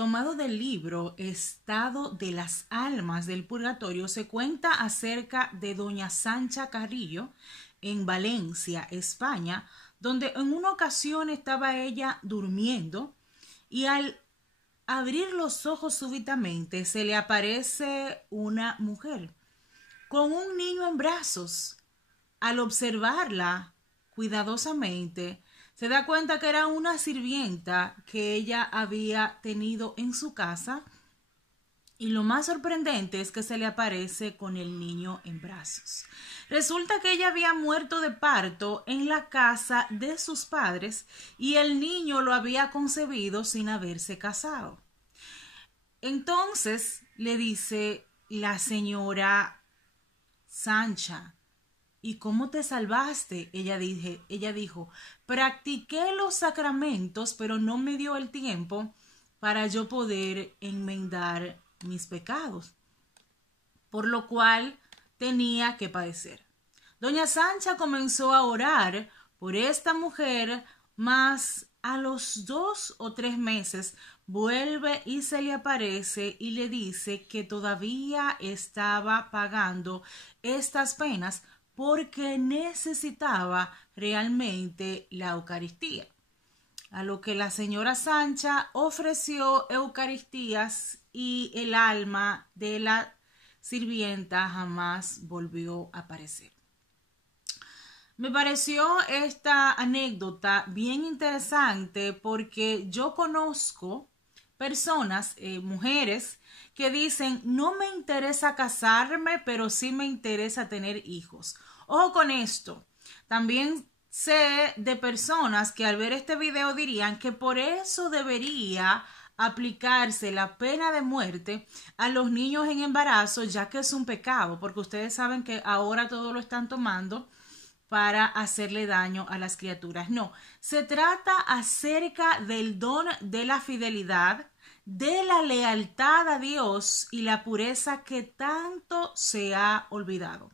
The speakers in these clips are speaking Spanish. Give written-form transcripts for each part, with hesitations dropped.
tomado del libro Estado de las Almas del Purgatorio, se cuenta acerca de doña Sancha Carrillo en Valencia, España, donde en una ocasión estaba ella durmiendo y al abrir los ojos súbitamente se le aparece una mujer con un niño en brazos. Al observarla cuidadosamente, se da cuenta que era una sirvienta que ella había tenido en su casa y lo más sorprendente es que se le aparece con el niño en brazos. Resulta que ella había muerto de parto en la casa de sus padres y el niño lo había concebido sin haberse casado. Entonces le dice la señora Sancha: ¿y cómo te salvaste? Ella dijo, practiqué los sacramentos, pero no me dio el tiempo para yo poder enmendar mis pecados, por lo cual tenía que padecer. Doña Sancha comenzó a orar por esta mujer, mas a los 2 o 3 meses vuelve y se le aparece y le dice que todavía estaba pagando estas penas porque necesitaba realmente la Eucaristía. A lo que la señora Sancha ofreció Eucaristías y el alma de la sirvienta jamás volvió a aparecer. Me pareció esta anécdota bien interesante porque yo conozco personas, mujeres, que dicen: no me interesa casarme, pero sí me interesa tener hijos. Ojo con esto. También sé de personas que al ver este video dirían que por eso debería aplicarse la pena de muerte a los niños en embarazo, ya que es un pecado, porque ustedes saben que ahora todo lo están tomando para hacerle daño a las criaturas. No, se trata acerca del don de la fidelidad, de la lealtad a Dios y la pureza que tanto se ha olvidado.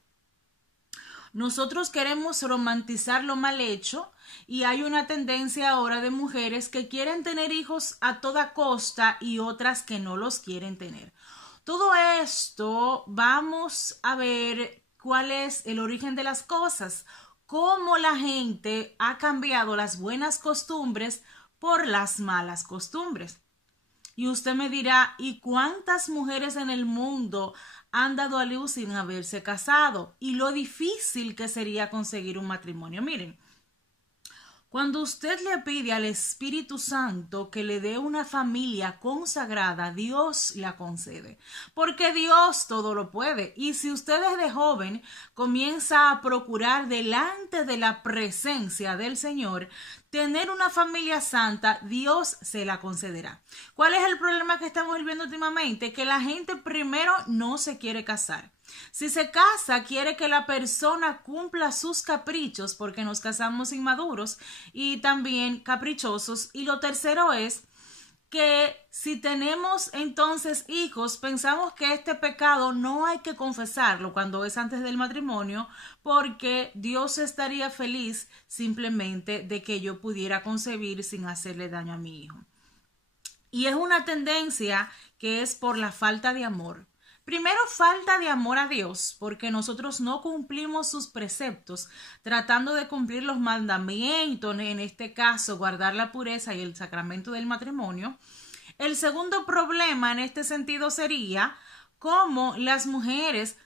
Nosotros queremos romantizar lo mal hecho y hay una tendencia ahora de mujeres que quieren tener hijos a toda costa y otras que no los quieren tener. Todo esto vamos a ver cuál es el origen de las cosas, cómo la gente ha cambiado las buenas costumbres por las malas costumbres. Y usted me dirá: ¿y cuántas mujeres en el mundo han dado a luz sin haberse casado? Y lo difícil que sería conseguir un matrimonio. Miren, cuando usted le pide al Espíritu Santo que le dé una familia consagrada, Dios la concede, porque Dios todo lo puede. Y si usted desde joven comienza a procurar delante de la presencia del Señor tener una familia santa, Dios se la concederá. ¿Cuál es el problema que estamos viviendo últimamente? Que la gente primero no se quiere casar. Si se casa, quiere que la persona cumpla sus caprichos, porque nos casamos inmaduros y también caprichosos. Y lo tercero es que si tenemos entonces hijos, pensamos que este pecado no hay que confesarlo cuando es antes del matrimonio, porque Dios estaría feliz simplemente de que yo pudiera concebir sin hacerle daño a mi hijo. Y es una tendencia que es por la falta de amor. Primero, falta de amor a Dios, porque nosotros no cumplimos sus preceptos, tratando de cumplir los mandamientos, en este caso, guardar la pureza y el sacramento del matrimonio. El segundo problema en este sentido sería cómo las mujeres,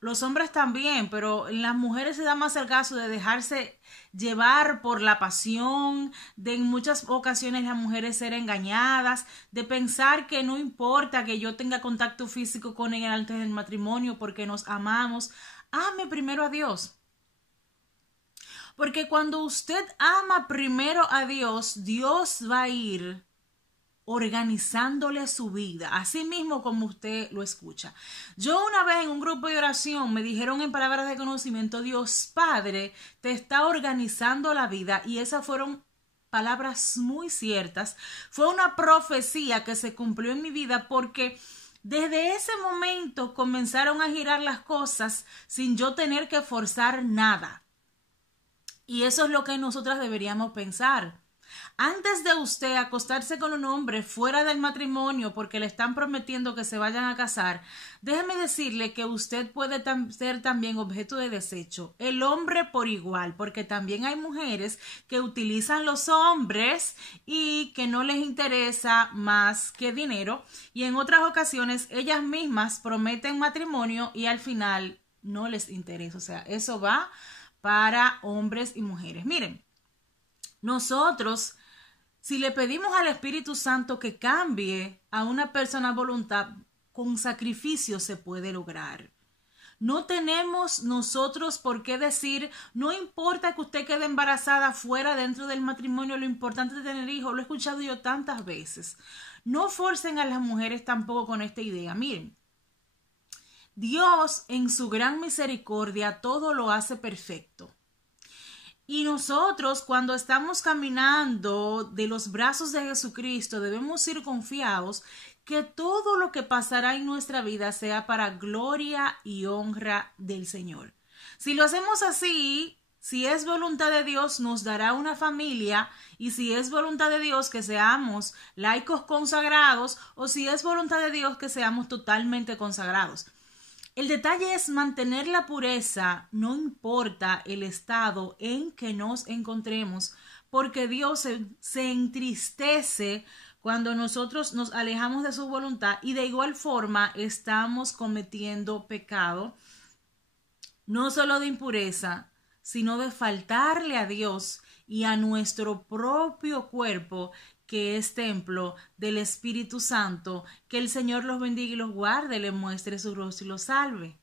los hombres también, pero en las mujeres se da más el caso de dejarse llevar por la pasión, de en muchas ocasiones las mujeres ser engañadas, de pensar que no importa que yo tenga contacto físico con él antes del matrimonio porque nos amamos. Ame primero a Dios. Porque cuando usted ama primero a Dios, Dios va a ir organizándole su vida, así mismo como usted lo escucha. Yo una vez en un grupo de oración me dijeron en palabras de conocimiento: Dios Padre te está organizando la vida, y esas fueron palabras muy ciertas. Fue una profecía que se cumplió en mi vida, porque desde ese momento comenzaron a girar las cosas sin yo tener que forzar nada. Y eso es lo que nosotras deberíamos pensar. Antes de usted acostarse con un hombre fuera del matrimonio porque le están prometiendo que se vayan a casar, déjeme decirle que usted puede ser también objeto de desecho. El hombre por igual, porque también hay mujeres que utilizan los hombres y que no les interesa más que dinero, y en otras ocasiones ellas mismas prometen matrimonio y al final no les interesa. O sea, eso va para hombres y mujeres. Miren, nosotros, si le pedimos al Espíritu Santo que cambie a una persona a voluntad, con sacrificio se puede lograr. No tenemos nosotros por qué decir, no importa que usted quede embarazada fuera, dentro del matrimonio, lo importante es tener hijos. Lo he escuchado yo tantas veces. No forcen a las mujeres tampoco con esta idea. Miren, Dios en su gran misericordia todo lo hace perfecto. Y nosotros, cuando estamos caminando de los brazos de Jesucristo, debemos ir confiados que todo lo que pasará en nuestra vida sea para gloria y honra del Señor. Si lo hacemos así, si es voluntad de Dios, nos dará una familia, y si es voluntad de Dios que seamos laicos consagrados, o si es voluntad de Dios que seamos totalmente consagrados. El detalle es mantener la pureza, no importa el estado en que nos encontremos, porque Dios se entristece cuando nosotros nos alejamos de su voluntad, y de igual forma estamos cometiendo pecado, no solo de impureza, sino de faltarle a Dios y a nuestro propio cuerpo, que es templo del Espíritu Santo. Que el Señor los bendiga y los guarde, le muestre su rostro y los salve.